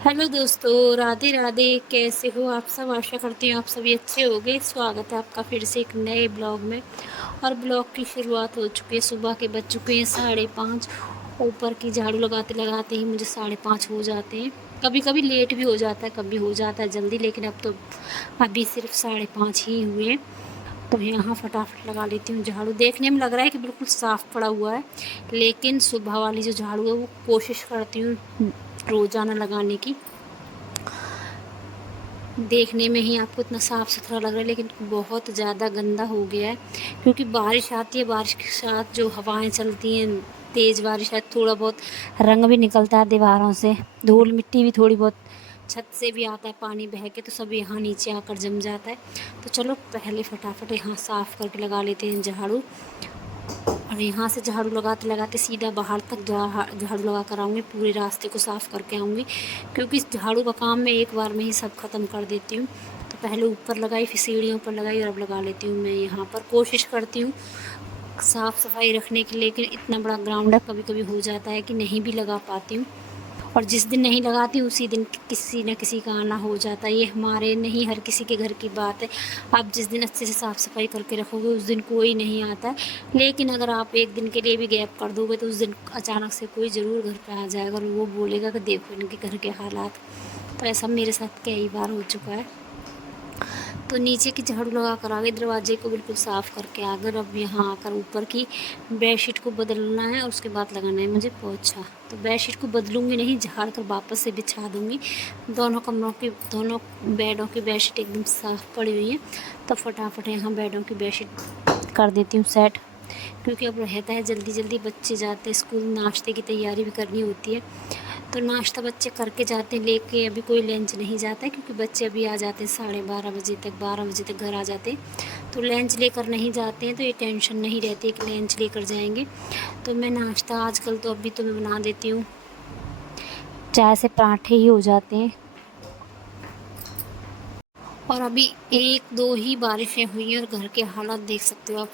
Hello दोस्तों, राधे राधे। कैसे हो आप सब? आशा करती हूँ आप सभी अच्छे होंगे। स्वागत है आपका फिर से एक नए ब्लॉग में। और ब्लॉग की शुरुआत हो चुकी है। सुबह के बज चुके हैं 5:30। ऊपर की झाड़ू लगाते लगाते ही मुझे 5:30 हो जाते हैं। कभी कभी लेट भी हो जाता है, कभी हो जाता है जल्दी, लेकिन अब तो अभी सिर्फ 5:30 ही हुए हैं। तो यहाँ फटाफट लगा लेती हूँ झाड़ू। देखने में लग रहा है कि बिल्कुल साफ़ पड़ा हुआ है, लेकिन सुबह वाली जो झाड़ू है वो कोशिश करती हूँ रोज़ाना लगाने की। देखने में ही आपको इतना साफ़ सुथरा लग रहा है, लेकिन बहुत ज़्यादा गंदा हो गया है। क्योंकि बारिश आती है, बारिश के साथ जो हवाएं चलती हैं, तेज़ बारिश है, थोड़ा बहुत रंग भी निकलता है दीवारों से, धूल मिट्टी भी थोड़ी बहुत छत से भी आता है, पानी बह के तो सब यहाँ नीचे आकर जम जाता है। तो चलो पहले फटाफट यहाँ साफ़ करके लगा लेते हैं झाड़ू। और यहाँ से झाड़ू लगाते लगाते सीधा बाहर तक झाड़ू लगा कर आऊँगी, पूरे रास्ते को साफ़ करके आऊँगी। क्योंकि इस झाड़ू का काम मैं एक बार में ही सब ख़त्म कर देती हूँ। तो पहले ऊपर लगाई, फिर सीढ़ियों पर लगाई, और अब लगा लेती हूँ मैं यहाँ पर। कोशिश करती हूँ साफ़ सफाई रखने की, लेकिन इतना बड़ा ग्राउंड है, कभी कभी हो जाता है कि नहीं भी लगा पाती हूँ। और जिस दिन नहीं लगाती उसी दिन किसी न किसी का आना हो जाता है। ये हमारे नहीं, हर किसी के घर की बात है। आप जिस दिन अच्छे से साफ़ सफाई करके रखोगे उस दिन कोई नहीं आता है, लेकिन अगर आप एक दिन के लिए भी गैप कर दोगे तो उस दिन अचानक से कोई ज़रूर घर पे आ जाएगा और वो बोलेगा कि देखो इनके घर के हालात। तो ऐसा मेरे साथ कई बार हो चुका है। तो नीचे की झाड़ू लगा कर आ गई, दरवाजे को बिल्कुल साफ़ करके आ गए। अब यहाँ आकर ऊपर की बेडशीट को बदलना है और उसके बाद लगाना है मुझे पोछा। तो बेडशीट को बदलूँगी नहीं, झाड़ कर वापस से बिछा दूँगी। दोनों कमरों की, दोनों बेडों की बेडशीट एकदम साफ़ पड़ी हुई है। तो फटाफट यहाँ बेडों की बेडशीट कर देती हूँ सेट। क्योंकि अब रहता है जल्दी जल्दी बच्चे जाते हैं स्कूल, नाश्ते की तैयारी भी करनी होती है। तो नाश्ता बच्चे करके जाते हैं, लेके अभी कोई लंच नहीं जाता है, क्योंकि बच्चे अभी आ जाते हैं 12:30 बजे तक, 12 बजे तक घर आ जाते हैं। तो लंच लेकर नहीं जाते हैं, तो ये टेंशन नहीं रहती है कि लंच लेकर जाएंगे। तो मैं नाश्ता आजकल तो अभी तो मैं बना देती हूँ, चाय से पराठे ही हो जाते हैं। और अभी एक दो ही बारिशें हुई हैं और घर के हालात देख सकते हो आप।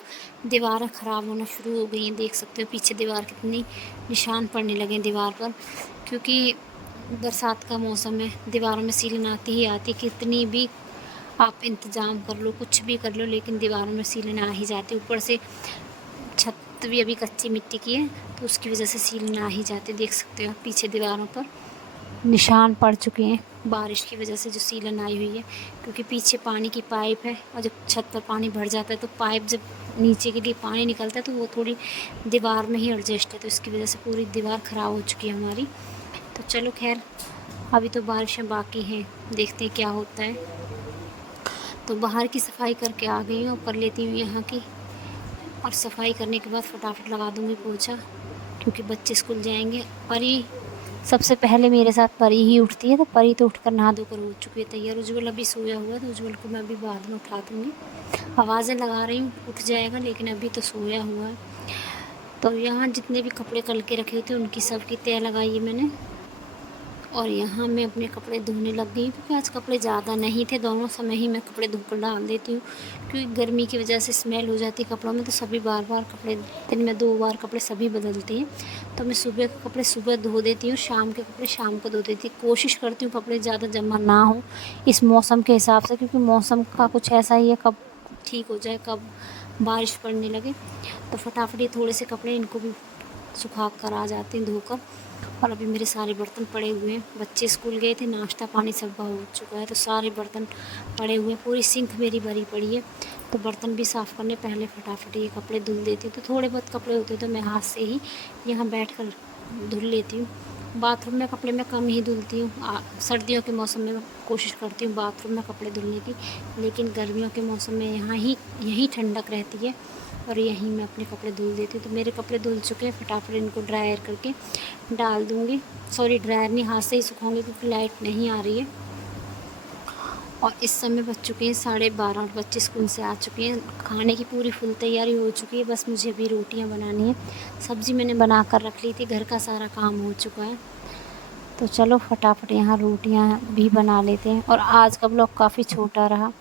दीवारें ख़राब होना शुरू हो गई हैं, देख सकते हो पीछे दीवार कितनी निशान पड़ने लगे हैं दीवार पर। क्योंकि बरसात का मौसम है, दीवारों में सीलन आती ही आती। कितनी भी आप इंतज़ाम कर लो, कुछ भी कर लो, लेकिन दीवारों में सीलन आ ही जाती। ऊपर से छत भी अभी कच्ची मिट्टी की है, तो उसकी वजह से सीलन आ ही जाते। देख सकते हो आप पीछे दीवारों पर निशान पड़ चुके हैं बारिश की वजह से, जो सीलन आई हुई है। क्योंकि पीछे पानी की पाइप है, और जब छत पर पानी भर जाता है तो पाइप जब नीचे के लिए पानी निकलता है तो वो थोड़ी दीवार में ही एडजस्ट है, तो इसकी वजह से पूरी दीवार ख़राब हो चुकी है हमारी। तो चलो खैर, अभी तो बारिशें बाकी हैं, देखते हैं क्या होता है। तो बाहर की सफाई करके आ गई हूँ, कर लेती हूँ यहाँ की। और सफाई करने के बाद फटाफट लगा दूँगी पोछा, क्योंकि बच्चे स्कूल जाएंगे। परी सबसे पहले मेरे साथ परी ही उठती है, तो परी तो उठकर नहा धोकर हो चुकी है तैयार। उज्ज्वल अभी सोया हुआ है, तो उज्ज्वल को मैं अभी बाद में उठा दूँगी। आवाज़ें लगा रही हूँ उठ जाएगा, लेकिन अभी तो सोया हुआ है। तो यहाँ जितने भी कपड़े कल के रखे थे उनकी सब की तह लगाई है मैंने। और यहाँ मैं अपने कपड़े धोने लग गई, क्योंकि आज कपड़े ज़्यादा नहीं थे। दोनों समय ही मैं कपड़े धोकर डाल देती हूँ, क्योंकि गर्मी की वजह से स्मेल हो जाती है कपड़ों में। तो सभी बार बार कपड़े, दिन में 2 बार कपड़े सभी बदलते हैं। तो मैं सुबह के कपड़े सुबह धो देती हूँ, शाम के कपड़े शाम को धो देती हूँ। कोशिश करती हूँ कपड़े ज़्यादा जमा ना हो इस मौसम के हिसाब से, क्योंकि मौसम का कुछ ऐसा ही है, कब ठीक हो जाए कब बारिश पड़ने लगे। तो फटाफट ये थोड़े से कपड़े इनको भी सुखा कर आ जाते हैं धोकर। और अभी मेरे सारे बर्तन पड़े हुए हैं, बच्चे स्कूल गए थे, नाश्ता पानी सब हो चुका है, तो सारे बर्तन पड़े हुए हैं, पूरी सिंक मेरी भरी पड़ी है। तो बर्तन भी साफ़ करने पहले फटाफट ये कपड़े धुल देती हूँ। तो थोड़े बहुत कपड़े होते तो मैं हाथ से ही यहाँ बैठकर धुल लेती हूँ। बाथरूम में कपड़े मैं कम ही धुलती हूँ। सर्दियों के मौसम में कोशिश करती हूँ बाथरूम में कपड़े धुलने की, लेकिन गर्मियों के मौसम में यहाँ ही यहीं ठंडक रहती है और यहीं मैं अपने कपड़े धुल देती हूँ। तो मेरे कपड़े धुल चुके हैं, फटाफट इनको ड्रायर करके डाल दूँगी। सॉरी, ड्रायर नहीं, हाथ से ही सुखाऊँगी, क्योंकि लाइट नहीं आ रही है। और इस समय बज चुके हैं 12:30 और बच्चे स्कूल से आ चुके हैं। खाने की पूरी फुल तैयारी हो चुकी है, बस मुझे अभी रोटियां बनानी है। सब्ज़ी मैंने बना कर रख ली थी, घर का सारा काम हो चुका है। तो चलो फटाफट यहाँ रोटियां भी बना लेते हैं। और आज का ब्लॉग काफ़ी छोटा रहा।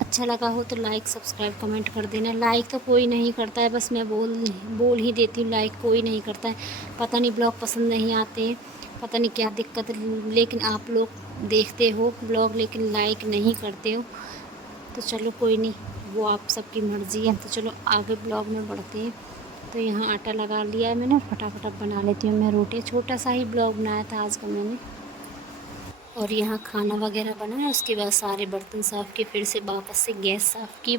अच्छा लगा हो तो लाइक सब्सक्राइब कमेंट कर देना। लाइक तो कोई नहीं करता है, बस मैं बोल बोल ही देती हूँ, लाइक कोई नहीं करता है। पता नहीं ब्लॉग पसंद नहीं आते हैं, पता नहीं क्या दिक्कत, लेकिन आप लोग देखते हो ब्लॉग लेकिन लाइक नहीं करते हो। तो चलो कोई नहीं, वो आप सबकी मर्ज़ी है। तो चलो आगे ब्लॉग में बढ़ते हैं। तो यहाँ आटा लगा लिया है मैंने, फटाफट अब बना लेती हूँ मैं रोटी। छोटा सा ही ब्लॉग बनाया था आज का मैंने। और यहाँ खाना वगैरह बनाया, उसके बाद सारे बर्तन साफ़ किए, फिर से वापस से गैस साफ़ की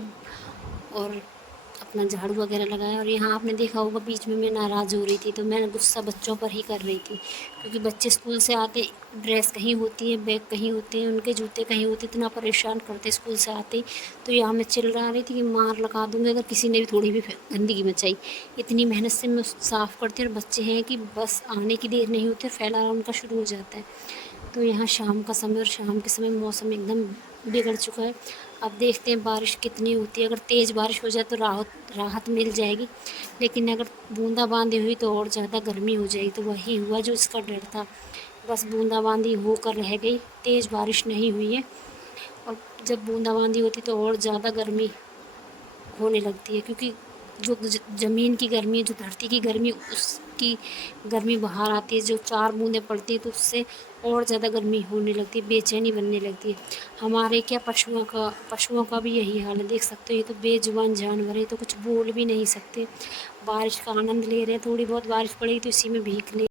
और अपना झाड़ू वगैरह लगाया। और यहाँ आपने देखा होगा बीच में मैं नाराज़ हो रही थी, तो मैं गुस्सा बच्चों पर ही कर रही थी, क्योंकि बच्चे स्कूल से आते, ड्रेस कहीं होती है, बैग कहीं होते हैं, उनके जूते कहीं होते, इतना परेशान करते स्कूल से आते ही। तो यहाँ मैं चिल्ला रही थी कि मार लगा दूँगी अगर किसी ने भी थोड़ी भी गंदगी मचाई। इतनी मेहनत से मैं साफ़ करती हूँ, और बच्चे हैं कि बस आने की देर नहीं होती, फैलाना उनका शुरू हो जाता है। तो यहाँ शाम का समय, और शाम के समय मौसम एकदम बिगड़ चुका है। अब देखते हैं बारिश कितनी होती है। अगर तेज़ बारिश हो जाए तो राहत राहत मिल जाएगी, लेकिन अगर बूंदाबांदी हुई तो और ज़्यादा गर्मी हो जाएगी। तो वही हुआ जो इसका डर था, बस बूंदाबांदी होकर रह गई, तेज़ बारिश नहीं हुई है। और जब बूंदाबांदी होती तो और ज़्यादा गर्मी होने लगती है, क्योंकि जो ज़मीन की गर्मी है, जो धरती की गर्मी, उसकी गर्मी बाहर आती है। जो 4 बूंदें पड़ती है तो उससे और ज़्यादा गर्मी होने लगती है, बेचैनी बनने लगती है। हमारे क्या, पशुओं का भी यही हाल है। देख सकते हो ये तो बेजुबान जानवर है, तो कुछ बोल भी नहीं सकते। बारिश का आनंद ले रहे हैं, थोड़ी बहुत बारिश पड़ेगी तो इसी में भीग ले।